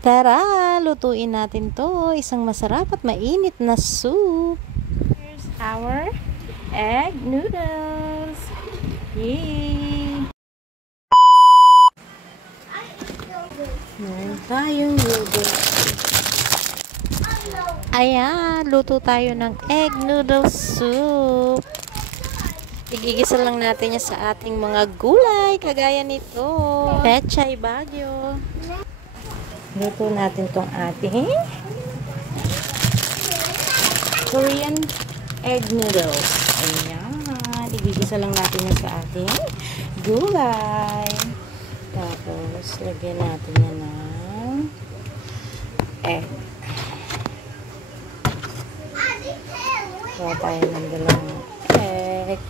Tara, lutuin natin to. Isang masarap at mainit na soup. Here's our egg noodles. Yay! Meron tayong noodles. Ayan, luto tayo ng egg noodle soup. Igigisa lang natin niya sa ating mga gulay, kagaya nito. Pechay Baguio. Luto natin tong ating Korean egg noodles. Ayan. Igigisa lang natin yan sa ating gulay. Tapos, lagyan natin yan ng egg. Kuha tayo ng dalawang egg.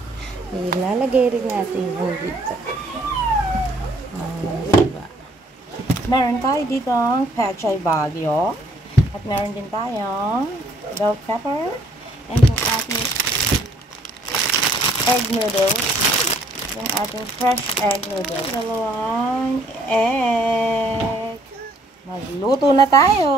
Ilalagay rin natin yung dito. Diba? Meron tayo dito ang Pechay Baguio. At meron din tayong bell pepper. And yung ating egg noodles. Yung ating fresh egg noodles. Dalawang egg. Magluto na tayo.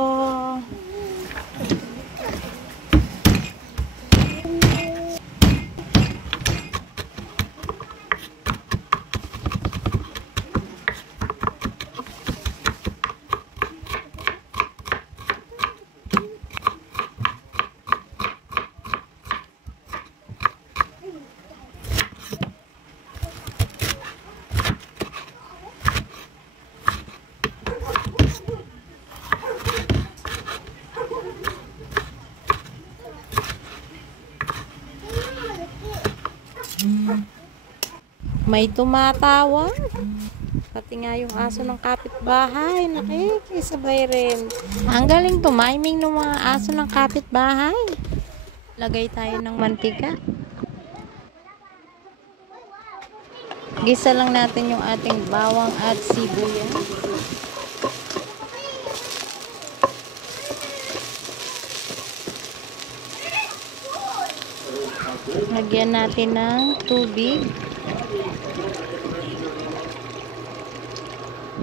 May tumatawag. Pati nga yung aso ng kapitbahay. Nakikisabay rin. Ang galing tumiming ng mga aso ng kapitbahay. Lagay tayo ng mantika. Gisa lang natin yung ating bawang at sibuyas. Lagyan natin ng tubig.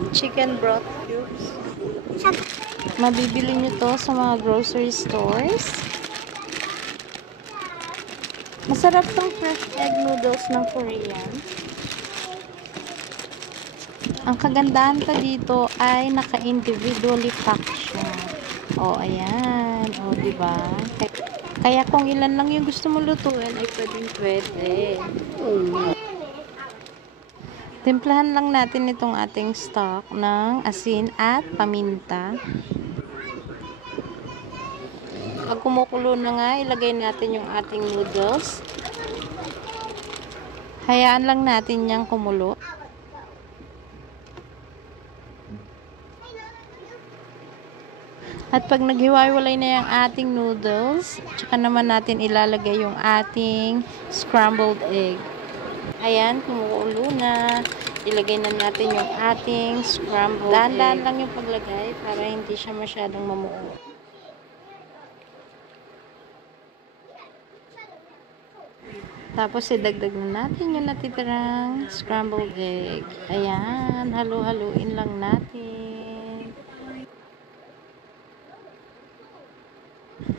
Chicken broth cubes. Mabibili nyo to sa mga grocery stores. Masarap tong fresh egg noodles ng Korean. Ang kagandahan pa dito ay naka-individually packed siya. O, ayan. O, diba? Kaya kung ilan lang yung gusto mo lutuin, ay pwede. Timplahan lang natin itong ating stock ng asin at paminta. Pag kumukulo na nga, ilagay natin yung ating noodles. Hayaan lang natin niyang kumulo. At pag naghiwa-walay na yung ating noodles, tsaka naman natin ilalagay yung ating scrambled egg. Ayan, kumukulo na. Ilagay na natin yung ating scrambled egg. Dahan-dahan lang yung paglagay para hindi siya masyadong mamuo. Tapos idagdag na natin yung natitirang scrambled egg. Ayan, halu-haluin lang natin.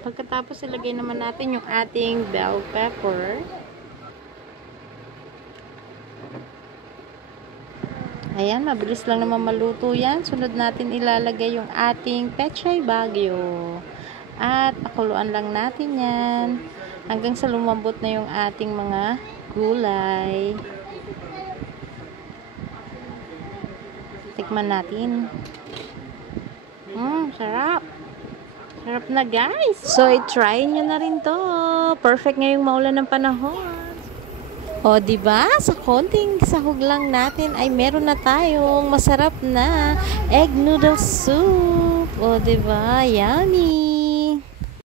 Pagkatapos ilagay naman natin yung ating bell pepper. Ayan, mabilis lang naman maluto yan. Sunod natin ilalagay yung ating Pechay Baguio. At pakuluan lang natin yan. Hanggang sa lumambot na yung ating mga gulay. Tikman natin. Sarap. Sarap na, guys. So, i-try nyo na rin to. Perfect ngayong maulan ng panahon. O, diba? Sa konting sahog lang natin ay meron na tayong masarap na egg noodle soup. O, diba? Yummy!